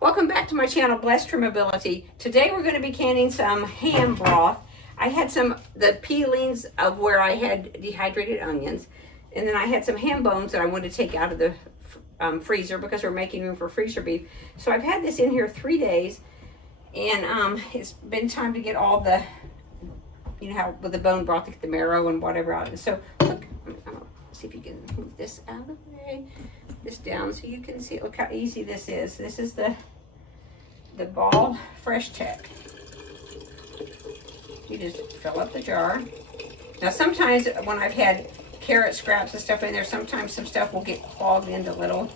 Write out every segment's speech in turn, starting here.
Welcome back to my channel, Blessed Trimmability. Today we're going to be canning some ham broth. I had the peelings of where I had dehydrated onions, and then I had some ham bones that I wanted to take out of the freezer because we're making room for freezer beef. So I've had this in here 3 days, and it's been time to get all the, you know how with the bone broth, to get the marrow and whatever out of it. So look, I'm gonna see if you can move this out of the way, this down so you can see. Look how easy this is. This is the Ball Fresh Tec. You just fill up the jar. Now sometimes when I've had carrot scraps and stuff in there, sometimes some stuff will get clogged into little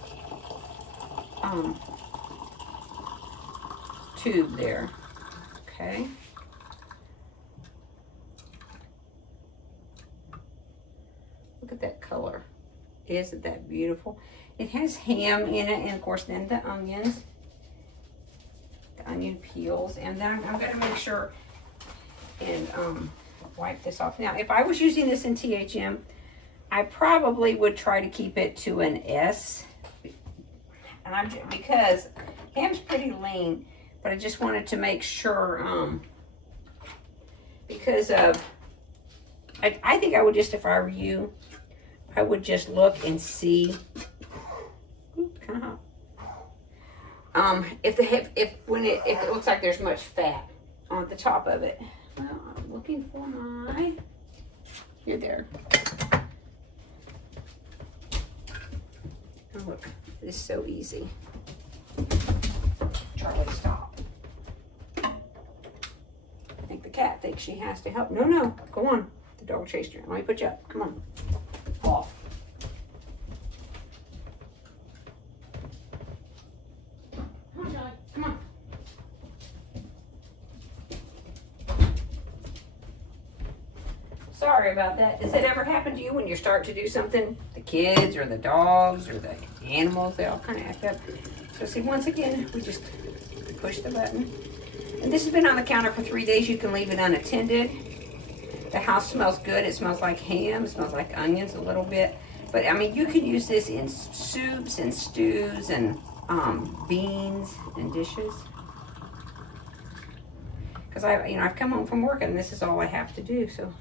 tube there. Okay. Look at that color. Isn't that beautiful? It has ham in it, and of course then the onions, the onion peels, and then I'm going to make sure and wipe this off. Now, if I was using this in THM, I probably would try to keep it to an S, and because ham's pretty lean, but I just wanted to make sure because of I think I would just, if I were you, I would just look and see. Kind of hot. If it looks like there's much fat on the top of it. Well, I'm looking for my. Here, there. Oh, look, this is so easy. Charlie, stop. I think the cat thinks she has to help. No, go on. The dog chased her. Let me put you up. Come on. Off. Come on, Charlie. Come on. Sorry about that. Does it ever happen to you when you start to do something? The kids or the dogs or the animals, they all kind of act up. So see, once again, we just push the button. And this has been on the counter for 3 days. You can leave it unattended. The house smells good. It smells like ham. It smells like onions a little bit. But I mean, you could use this in soups and stews and beans and dishes. Because I've come home from work and this is all I have to do. So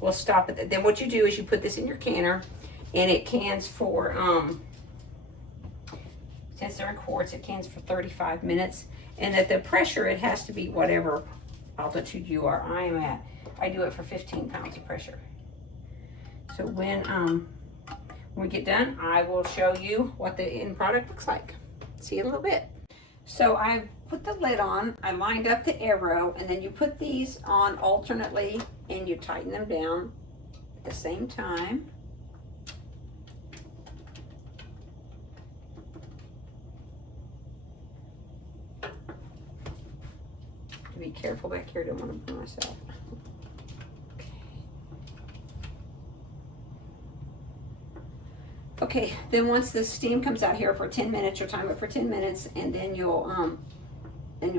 we'll stop it. Then what you do is you put this in your canner, and it cans for since they're in quarts, it cans for 35 minutes. And at the pressure, it has to be whatever altitude you or I am at. I do it for 15 pounds of pressure. So when we get done, I will show you what the end product looks like. See you in a little bit. So I put the lid on, I lined up the arrow, and then you put these on alternately and you tighten them down at the same time. Be careful back here, don't want to burn myself. Okay, then once the steam comes out here for 10 minutes, you'll time it for 10 minutes, and then you'll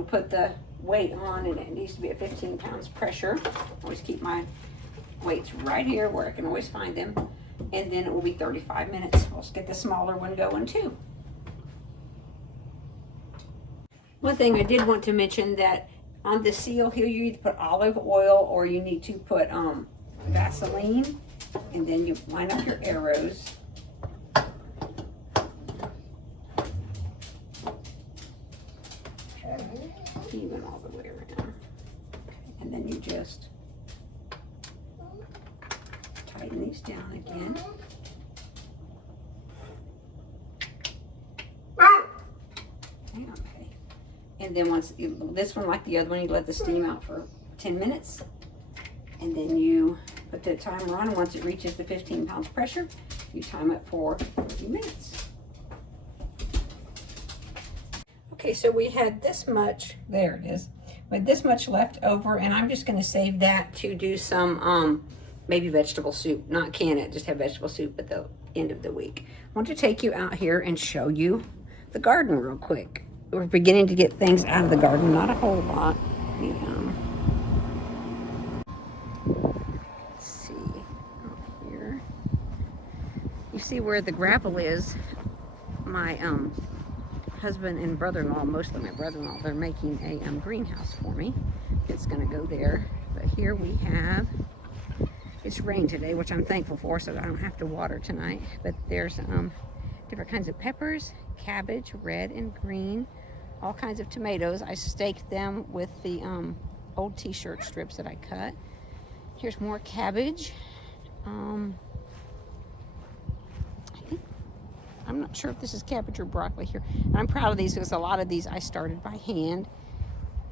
put the weight on, and it needs to be at 15 pounds pressure. Always keep my weights right here where I can always find them, and then it will be 35 minutes. Let's get the smaller one going too. One thing I did want to mention, that on the seal here, you either put olive oil or you need to put Vaseline, and then you line up your arrows. Even all the way around. And then you just tighten these down again. Okay. And then once this one, like the other one, you let the steam out for 10 minutes. And then you put the timer on, and once it reaches the 15 pounds pressure, you time it for 30 minutes. Okay, so we had this much, there it is. We had this much left over, and I'm just gonna save that to do some maybe vegetable soup. Not can it, just have vegetable soup at the end of the week. I want to take you out here and show you the garden real quick. We're beginning to get things out of the garden, not a whole lot. Let's see, out here. You see where the gravel is? My husband and brother-in-law, mostly my brother-in-law, they're making a greenhouse for me. It's going to go there. But here we have, it's rained today, which I'm thankful for, so I don't have to water tonight. But there's different kinds of peppers, cabbage, red and green, all kinds of tomatoes. I staked them with the old t-shirt strips that I cut. Here's more cabbage. I'm not sure if this is cabbage or broccoli here. And I'm proud of these because a lot of these I started by hand,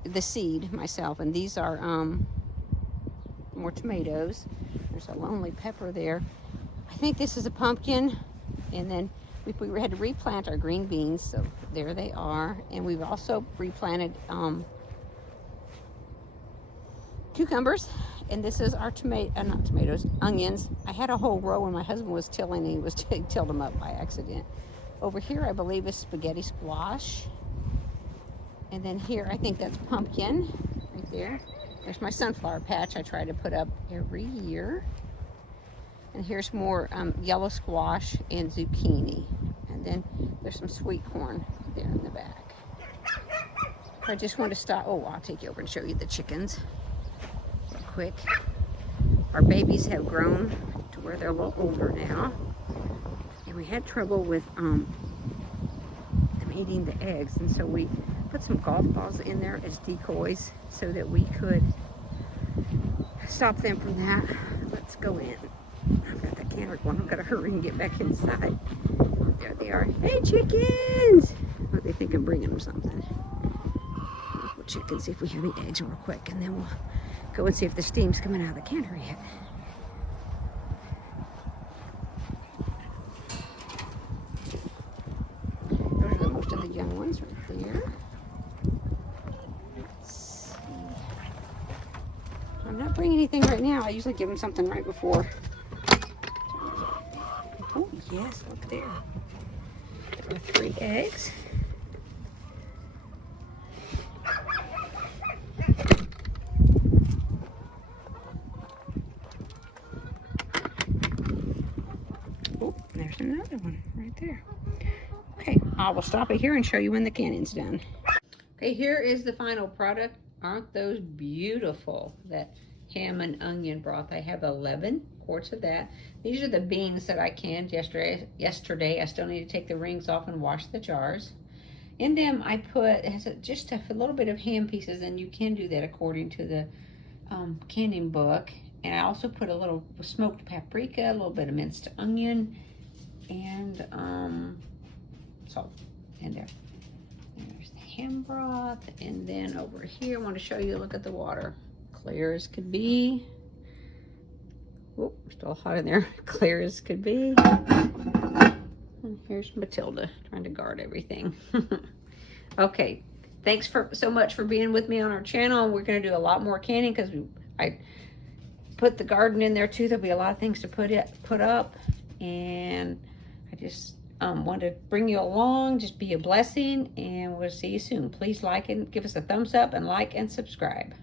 the seed myself. And these are more tomatoes. There's a lonely pepper there. I think this is a pumpkin. And then we had to replant our green beans, so there they are. And we've also replanted cucumbers. And this is our not tomatoes, onions. I had a whole row when my husband was tilling, and he tilled them up by accident. Over here, I believe, is spaghetti squash. And then here, I think that's pumpkin, right there. There's my sunflower patch I try to put up every year. And here's more yellow squash and zucchini. And then there's some sweet corn there in the back. I just want to stop. Oh, I'll take you over and show you the chickens. Quick. Our babies have grown to where they're a little older now, and we had trouble with them eating the eggs, and so we put some golf balls in there as decoys so that we could stop them from that. Let's go in. I've got that camera going. I've got to hurry and get back inside. There they are. Hey, chickens! What they think I'm bringing them something. We'll check and see if we have any eggs real quick, and then we'll go and see if the steam's coming out of the canner yet. Those are most of the young ones right there. Let's see. I'm not bringing anything right now. I usually give them something right before. Oh, yes, look there. There are 3 eggs. There's another one right there. Okay, I will stop it here and show you when the canning's done. Okay, here is the final product. Aren't those beautiful? That ham and onion broth. I have 11 quarts of that. These are the beans that I canned yesterday. I still need to take the rings off and wash the jars. In them, I put just a little bit of ham pieces, and you can do that according to the canning book. And I also put a little smoked paprika, a little bit of minced onion, and salt in there. And there's the ham broth. And then over here, I want to show you, look at the water. Clear as could be. Oh, still hot in there. Clear as could be. And here's Matilda trying to guard everything. Okay, thanks so much for being with me on our channel. We're going to do a lot more canning because I put the garden in there too. There'll be a lot of things to put up, and I just want to bring you along. Just be a blessing, and we'll see you soon. Please like and give us a thumbs up, and like and subscribe.